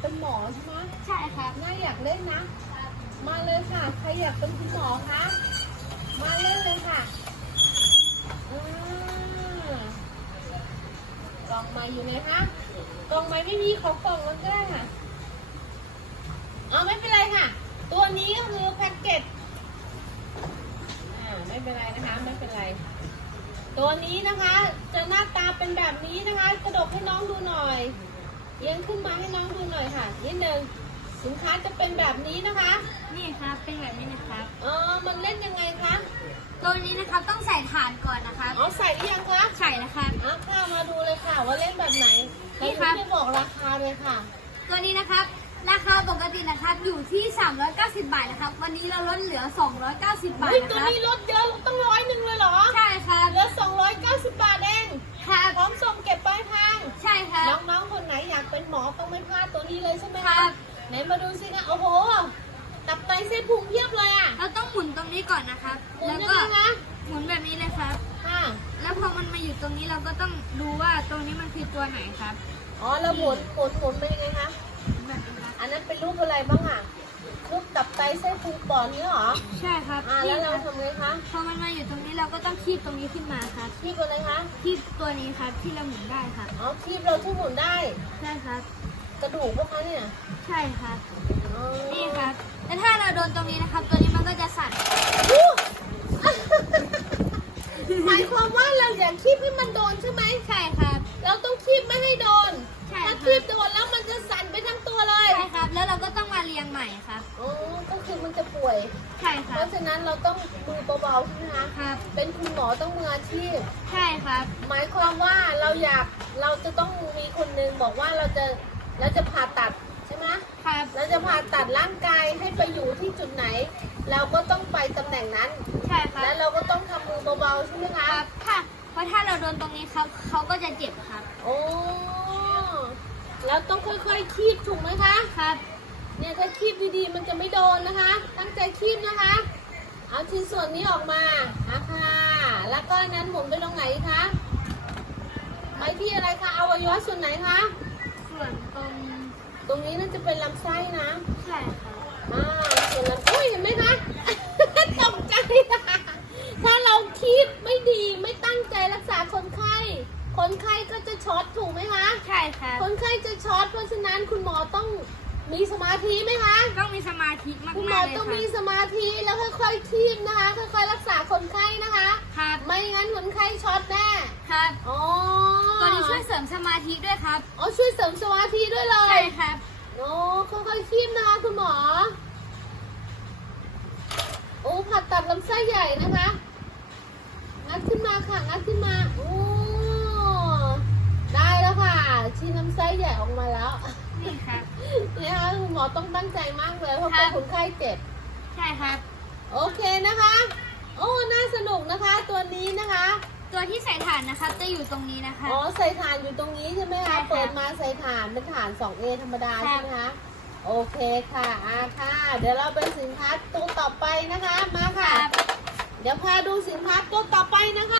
เป็นหมอใช่ไหมใช่ครับน่าอยากเล่นนะ มาเลยค่ะ ใครอยากเป็นคุณหมอคะ มาเล่นเลยค่ะอกล่องใหม่อยู่ไหนคะ กล่องใหม่ไม่มีขอกล่องมันก็ได้ค่ะ เอาไม่เป็นไรค่ะ ตัวนี้ก็คือแพ็กเกจอ่าไม่เป็นไรนะคะ ไม่เป็นไร ตัวนี้นะคะ จะหน้าตาเป็นแบบนี้นะคะ กระดกให้น้องดูหน่อย เอียงขึ้นมาให้น้องดูหน่อยค่ะนิดนึงสินค้าจะเป็นแบบนี้นะคะ นี่ครับเป็นแบบนี้นะครับ เออมันเล่นยังไงคะ ตัวนี้นะครับต้องใส่ฐานก่อนนะครับอ๋อใส่หรือยังคะใส่นะครับอะค่ะมาดูเลยค่ะว่าเล่นแบบไหนนี่ครับไม่บอกราคาเลยค่ะ ตัวนี้นะครับ ราคาปกตินะครับอยู่ที่ 390 บาทนะครับ วันนี้เราลดเหลือ 290 บาทเฮ้ยนะตัควรับนี้ลดเยอะต้องร้อยากเป็นหมอต้องไม่พลาดตัวนี้เลยใช่ไหมะครับไหนมาดูสิคะโอ้โห ตับไตเส้นพุงเพียบเลยอะเราต้องหมุนตรงนี้ก่อนนะครับ หมุนแล้วยังก็ไงคะหมุนแบบนี้เลยครับค่ะแล้วพอมันมาอยู่ตรงนี้เราก็ต้องดูว่าตรงนี้มันคือตัวไหนครับอ๋อแล้วหมุนหมุนหมุนเป็นยังไงคะ แบบนี้ครับอันนั้นเป็นรูปอะไรบ้างอะ รูปตับไตเส้นพุงปอดนี้เหรอ ใช่ครับอ่าแล้วเราทำไงคะพอมันมาอยู่ตรงนี้เราก็ต้องคีบตรงนี้ขึ้นมาครับคีบอะไรคะคีบตัวนี้ครับที่เราหมุนได้ครับอ๋อคีบเราที่หมุนได้ ใช่ครับ กระดูกพวกเขาเนี่ย ใช่ครับนี่ครับแล้วถ้าเราโดนตรงนี้นะครับ ตัวนี้มันก็จะสั่นหมายความว่าเราอยากคีบให้มันโดนใช่ไหมใช่ ก็คือมันจะป่วย ใช่คเพรับ ราะฉะนั้นเราต้องมือเบาๆใช่ไหมคะครับ เป็นคุณหมอต้องมืออาชีพ ใช่ครับ หมายความว่าเราอยากเราจะต้องมีคนหนึงบอกว่าเราจะเราจะผ่าตัดใช่ไหมครับ เราจะผ่าตัดร่างกายให้ไปอยู่ที่จุดไหน เราก็ต้องไปตำแหน่งนั้น ใช่ครัแล้บวเราก็ต้องทำมือเบาๆใช่ไหมคคะรับค่ะเพราะถ้าเราโดนตรงนี้ครับเขาก็จะเจ็บครับ โอ้แล้วต้องค่อยๆคีบถูกไหมคะ ครับ เนี่ยถ้าคีบดีๆ มันจะไม่โดนนะคะ ตั้งใจคีบนะคะ เอาชิ้นส่วนนี้ออกมาอะค่ะ แล้วก็นั้นหมุนไปตรงไหนคะไปที่อะไรคะอวัยวะส่วนไหนคะส่วนตรงตรงนี้น่าจะเป็นลำไส้นะใช่ครับอ่าส่วนลำอุ้ยเห็นไหมคะตกใจถ้าเราคีบไม่ดีไม่ตั้งใจรักษาคนไข้คนไข้ก็จะช็อตถูกไหมคะ ใช่ครับคนไข้จะช็อตเพราะฉะนั้นคุณหมอต้อง มีสมาธิไหมคะต้องมีสมาธิมากคุณหมมาอกเลยต้องครัมีบสมาธิแล้วค่อยๆคีบนะคะ ค่อยๆรักษาคนไข้นะคะ ครับ ไม่งั้นคนไข้ช็อตแน่ครับ อ๋อตัวนี้ช่วยเสริมสมาธิด้วยครับ อ๋อช่วยเสริมสมาธิด้วยเลใช่ยครับ โอ้ค่อยๆคีบนะคะคุณหมอ โอ้ผ่าตัดลำไส้ใหญ่นะคะ งัดขึ้นมาค่ะ งัดขึ้นมาโอ้ได้แล้วค่ะ ชิ้นลำไส้ใหญ่ออกมาแล้ว นี่ครับ อต้องตั้งใจมากเลยเพราะครัเป็นบคนไข้เจ็บ ใช่ครับ โอเคนะคะ โอ้ น่าสนุกนะคะ ตัวนี้นะคะ ตัวที่ใส่ฐานนะครับจะอยู่ตรงนี้นะคะ อ๋อ ใส่ถ่านอยู่ตรงนี้ใช่ไหมใช่คะ ค่ะเปิดมาใส่ถ่านเป็นถ่าน 2A ธรรมดาครับใช่ไหมคะ โอเคค่ะอ่าค่ะ เดี๋ยวเราเป็นสินค้าตัวต่อไปนะคะ มาคค่ะ รับ เดี๋ยวพาดูสินค้าตัวต่อไปนะคะ